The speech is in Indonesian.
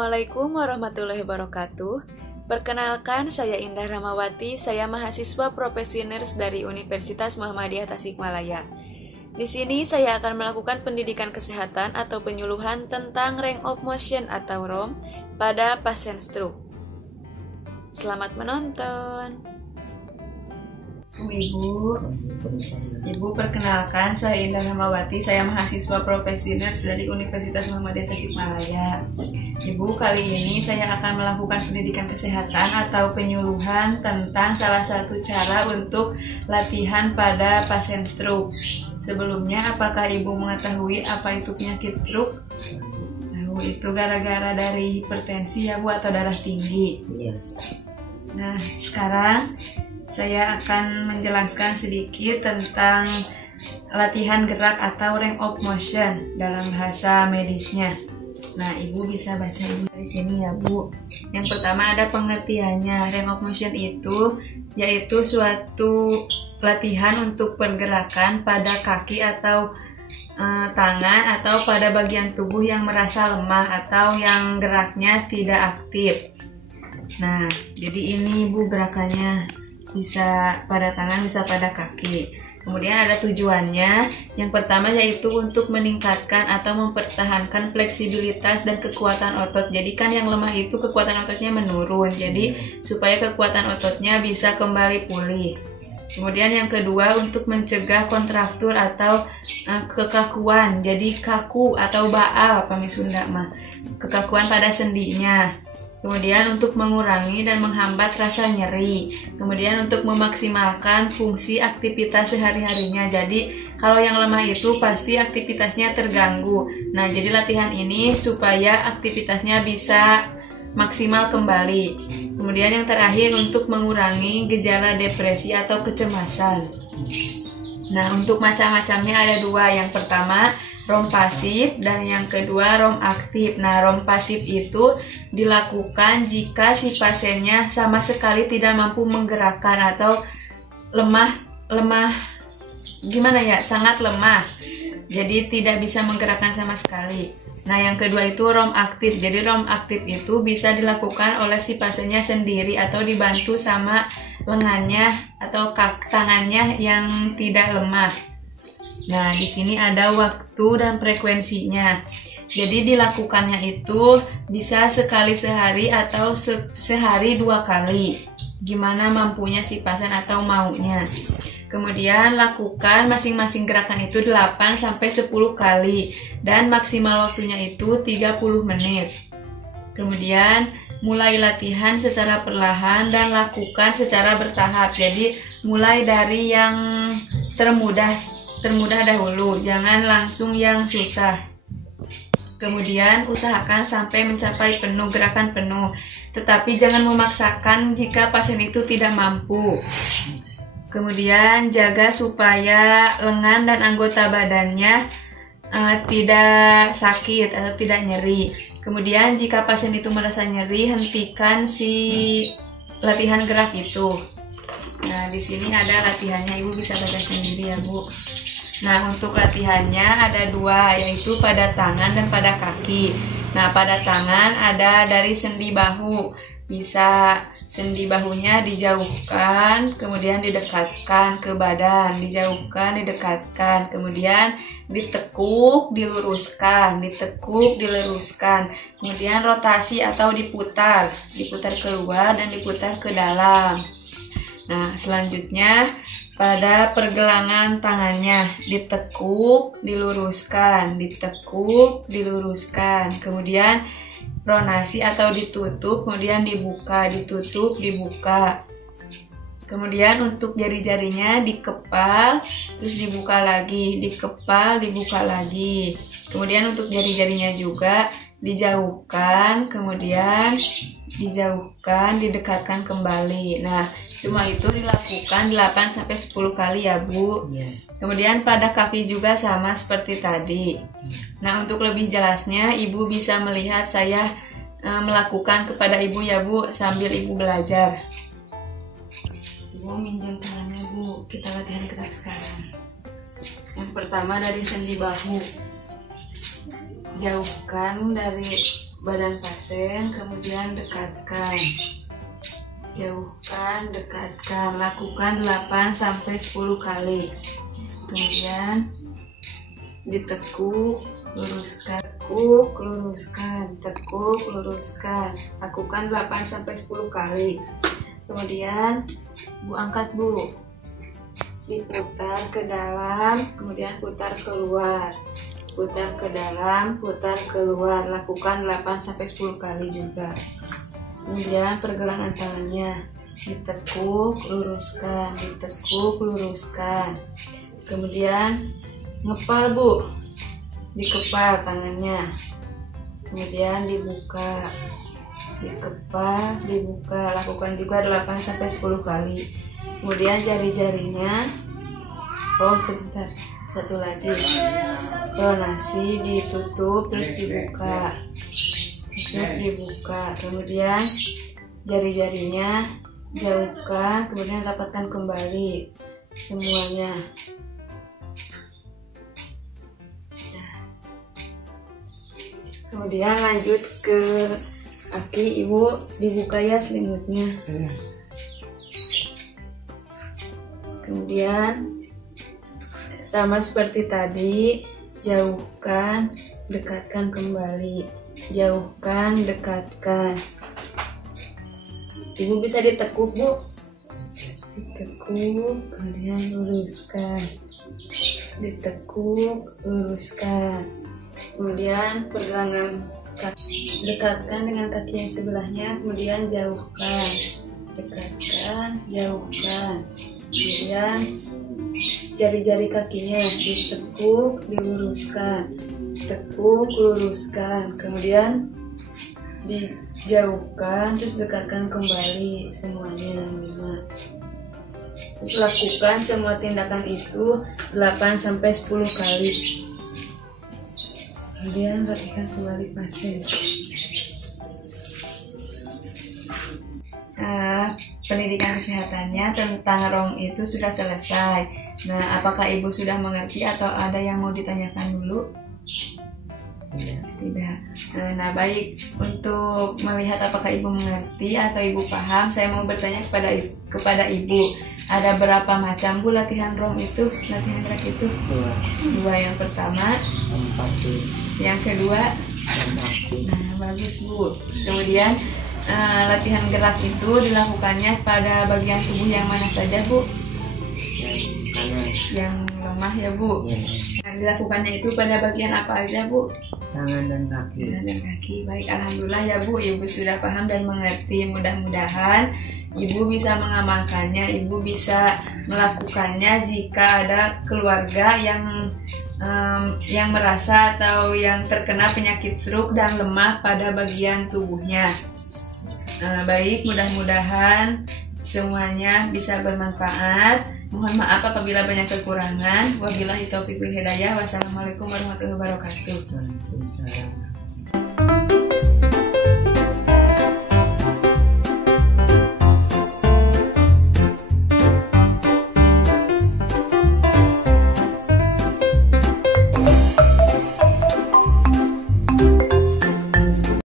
Assalamualaikum warahmatullahi wabarakatuh. Perkenalkan, saya Indah Ramawati, saya mahasiswa profesi nurs dari Universitas Muhammadiyah Tasikmalaya. Di sini saya akan melakukan pendidikan kesehatan atau penyuluhan tentang range of motion atau ROM pada pasien stroke. Selamat menonton. Ibu, perkenalkan, saya Indah Ramawati, saya mahasiswa profesi nurs dari Universitas Muhammadiyah Tasikmalaya. Ibu, kali ini saya akan melakukan pendidikan kesehatan atau penyuluhan tentang salah satu cara untuk latihan pada pasien stroke. Sebelumnya, apakah Ibu mengetahui apa itu penyakit stroke? Itu gara-gara dari hipertensi ya Bu, atau darah tinggi. Nah, sekarang saya akan menjelaskan sedikit tentang latihan gerak atau range of motion dalam bahasa medisnya. Nah, Ibu bisa baca ini dari sini ya Bu. Yang pertama ada pengertiannya. Range of motion itu yaitu suatu latihan untuk pergerakan pada kaki atau tangan atau pada bagian tubuh yang merasa lemah atau yang geraknya tidak aktif. Nah, jadi ini Bu gerakannya. Bisa pada tangan, bisa pada kaki. Kemudian ada tujuannya. Yang pertama yaitu untuk meningkatkan atau mempertahankan fleksibilitas dan kekuatan otot. Jadi kan yang lemah itu kekuatan ototnya menurun. Jadi supaya kekuatan ototnya bisa kembali pulih. Kemudian yang kedua untuk mencegah kontraktur atau kekakuan. Jadi kaku atau baal pami Sunda mah. Kekakuan pada sendinya. Kemudian untuk mengurangi dan menghambat rasa nyeri. Kemudian untuk memaksimalkan fungsi aktivitas sehari-harinya. Jadi kalau yang lemah itu pasti aktivitasnya terganggu. Nah, jadi latihan ini supaya aktivitasnya bisa maksimal kembali. Kemudian yang terakhir untuk mengurangi gejala depresi atau kecemasan. Nah, untuk macam-macamnya ada dua. Yang pertama ROM pasif dan yang kedua ROM aktif. Nah, ROM pasif itu dilakukan jika si pasiennya sama sekali tidak mampu menggerakkan atau lemah sangat lemah. Jadi tidak bisa menggerakkan sama sekali. Nah, yang kedua itu ROM aktif. Jadi ROM aktif itu bisa dilakukan oleh si pasiennya sendiri atau dibantu sama lengannya atau tangannya yang tidak lemah. Nah, di sini ada waktu dan frekuensinya. Jadi dilakukannya itu bisa sekali sehari atau sehari 2 kali. Gimana mampunya si pasien atau maunya. Kemudian lakukan masing-masing gerakan itu 8 sampai 10 kali dan maksimal waktunya itu 30 menit. Kemudian mulai latihan secara perlahan dan lakukan secara bertahap. Jadi mulai dari yang termudah dahulu, jangan langsung yang susah. Kemudian usahakan sampai mencapai penuh gerakan penuh, tetapi jangan memaksakan jika pasien itu tidak mampu. Kemudian jaga supaya lengan dan anggota badannya tidak sakit atau tidak nyeri. Kemudian jika pasien itu merasa nyeri, hentikan si latihan gerak itu. Nah, di sini ada latihannya, Ibu bisa baca sendiri ya Bu. Nah, untuk latihannya ada 2, yaitu pada tangan dan pada kaki. Nah, pada tangan ada dari sendi bahu. Bisa sendi bahunya dijauhkan, kemudian didekatkan ke badan. Dijauhkan, didekatkan, kemudian ditekuk, diluruskan, ditekuk, diluruskan. Kemudian rotasi atau diputar keluar dan diputar ke dalam. Nah, selanjutnya pada pergelangan tangannya ditekuk, diluruskan, ditekuk, diluruskan. Kemudian pronasi atau ditutup, kemudian dibuka, ditutup, dibuka. Kemudian untuk jari-jarinya dikepal, terus dibuka lagi, dikepal, dibuka lagi. Kemudian untuk jari-jarinya juga dijauhkan, kemudian dijauhkan, didekatkan kembali. Nah, semua itu dilakukan 8-10 kali ya Bu. Kemudian pada kaki juga sama seperti tadi. Nah, untuk lebih jelasnya Ibu bisa melihat saya melakukan kepada Ibu ya Bu, sambil Ibu belajar. Ibu minjam tangannya Bu, kita latihan gerak sekarang. Yang pertama dari sendi bahu. Jauhkan dari badan pasien, kemudian dekatkan, jauhkan, dekatkan, lakukan 8-10 kali. Kemudian ditekuk, luruskan, tekuk, luruskan, tekuk, luruskan, lakukan 8-10 kali. Kemudian Bu angkat Bu, diputar ke dalam, kemudian putar keluar, putar ke dalam, putar keluar, lakukan 8-10 kali juga. Kemudian pergelangan tangannya ditekuk, luruskan, ditekuk, luruskan. Kemudian ngepal Bu, dikepal tangannya, kemudian dibuka, dikepal, dibuka, lakukan juga 8-10 kali. Kemudian jari-jarinya, sebentar, satu lagi, pronasi, ditutup terus dibuka, tutup, dibuka. Kemudian jari-jarinya jauhkan, kemudian rapatkan kembali semuanya. Kemudian lanjut ke kaki Ibu, dibuka ya selimutnya. Kemudian sama seperti tadi, jauhkan, dekatkan kembali, jauhkan, dekatkan. Ibu bisa ditekuk Bu, ditekuk, kemudian luruskan, ditekuk, luruskan. Kemudian pergelangan kaki, dekatkan dengan kaki yang sebelahnya, kemudian jauhkan, dekatkan, jauhkan. Kemudian jari-jari kakinya ditekuk, diluruskan, tekuk, luruskan. Kemudian dijauhkan, terus dekatkan kembali semuanya yang 5. Terus lakukan semua tindakan itu 8-10 kali. Kemudian rapikan kembali pasien. Pendidikan kesehatannya tentang ROM itu sudah selesai. Nah, apakah Ibu sudah mengerti atau ada yang mau ditanyakan dulu? Tidak. Nah, baik, untuk melihat apakah Ibu mengerti atau Ibu paham, saya mau bertanya kepada Ibu, ada berapa macam Bu latihan ROM itu, latihan gerak itu? Dua. Yang pertama, yang kedua, nah bagus Bu. Kemudian latihan gerak itu dilakukannya pada bagian tubuh yang mana saja Bu? Yang lemah ya Bu. Nah, dilakukannya itu pada bagian apa aja Bu? Tangan dan kaki. Tangan dan kaki. Baik, alhamdulillah ya Bu, Ibu sudah paham dan mengerti. Mudah-mudahan Ibu bisa mengamalkannya, Ibu bisa melakukannya jika ada keluarga yang merasa atau yang terkena penyakit stroke dan lemah pada bagian tubuhnya. Baik, mudah-mudahan semuanya bisa bermanfaat. Mohon maaf apabila banyak kekurangan. Wabillahi taufiq wal hidayah. Wassalamualaikum warahmatullahi wabarakatuh. Waalaikumsalam.